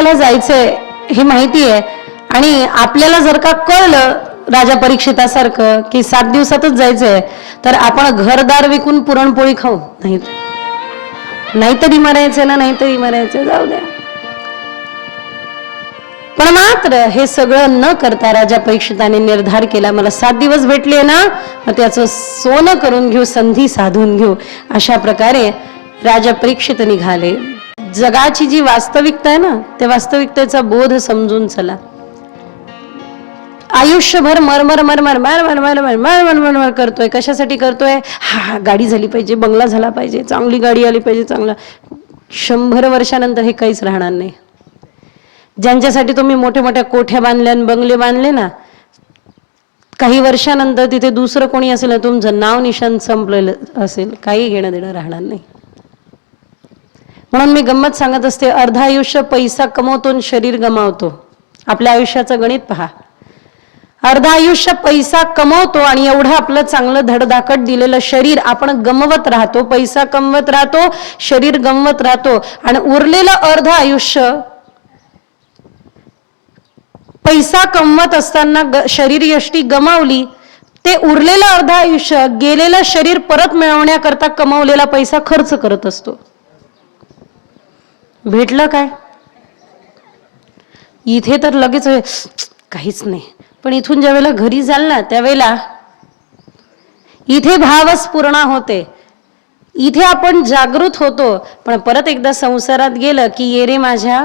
आपल्याला जायचंय हे माहिती आहे आणि आपल्याला जर का कळलं राजा परीक्षितासारखं की 7 दिवसातच जायचंय तर आपण घरदार विकून पुरणपोळी खाऊ नाहीतरी मरायचं ना, नाहीतरी मरायचं, जाऊ द्या. पण मात्र हे सगळं न करता राजा परीक्षिताने निर्धार केला, मला 7 दिवस भेटले ना मग त्याचं सोनं करून घेऊ, संधी साधून घेऊ. अशा प्रकारे राजा परीक्षित निघाले. जगाची जी वास्तविकता आहे ना त्या वास्तविकतेचा बोध समजून चला. आयुष्यभर मरमर मरमर मरमर मरमर मरमर मरमर करतोय. कशासाठी करतोय? हा गाडी झाली पाहिजे, बंगला झाला पाहिजे, चांगली गाडी आली पाहिजे, चांगला. 100 वर्षानंतर हे काहीच राहणार नाही. ज्यांच्यासाठी तुम्ही मोठ्या मोठ्या कोठ्या बांधल्या, बंगले बांधले ना, काही वर्षानंतर तिथे दुसरं कोणी असेल ना, तुमचं नाव निशाण संपलेलं असेल, काही घेणं देणं राहणार नाही. म्हणून मी गंमत सांगत असते, अर्ध आयुष्य पैसा कमवतो आणि शरीर गमावतो. आपल्या आयुष्याचं गणित पहा. अर्ध आयुष्य पैसा कमवतो आणि एवढं आपलं चांगलं धडधाकट दिलेलं शरीर आपण गमवत राहतो. पैसा कमवत राहतो, शरीर गमवत राहतो आणि उरलेलं अर्ध आयुष्य पैसा कमवत असताना शरीर यष्टी गमावली, ते उरलेलं अर्ध आयुष्य गेलेलं शरीर परत मिळवण्याकरता कमवलेला पैसा खर्च करत असतो. भेटलं काय? इथे तर लगेच काहीच नाही, पण इथून ज्या वेळेला घरी जाल ना त्यावेळेला इथे भावस्फुरणा होते, इथे आपण जागृत होतो. पण परत एकदा संसारात गेलं की ये रे माझ्या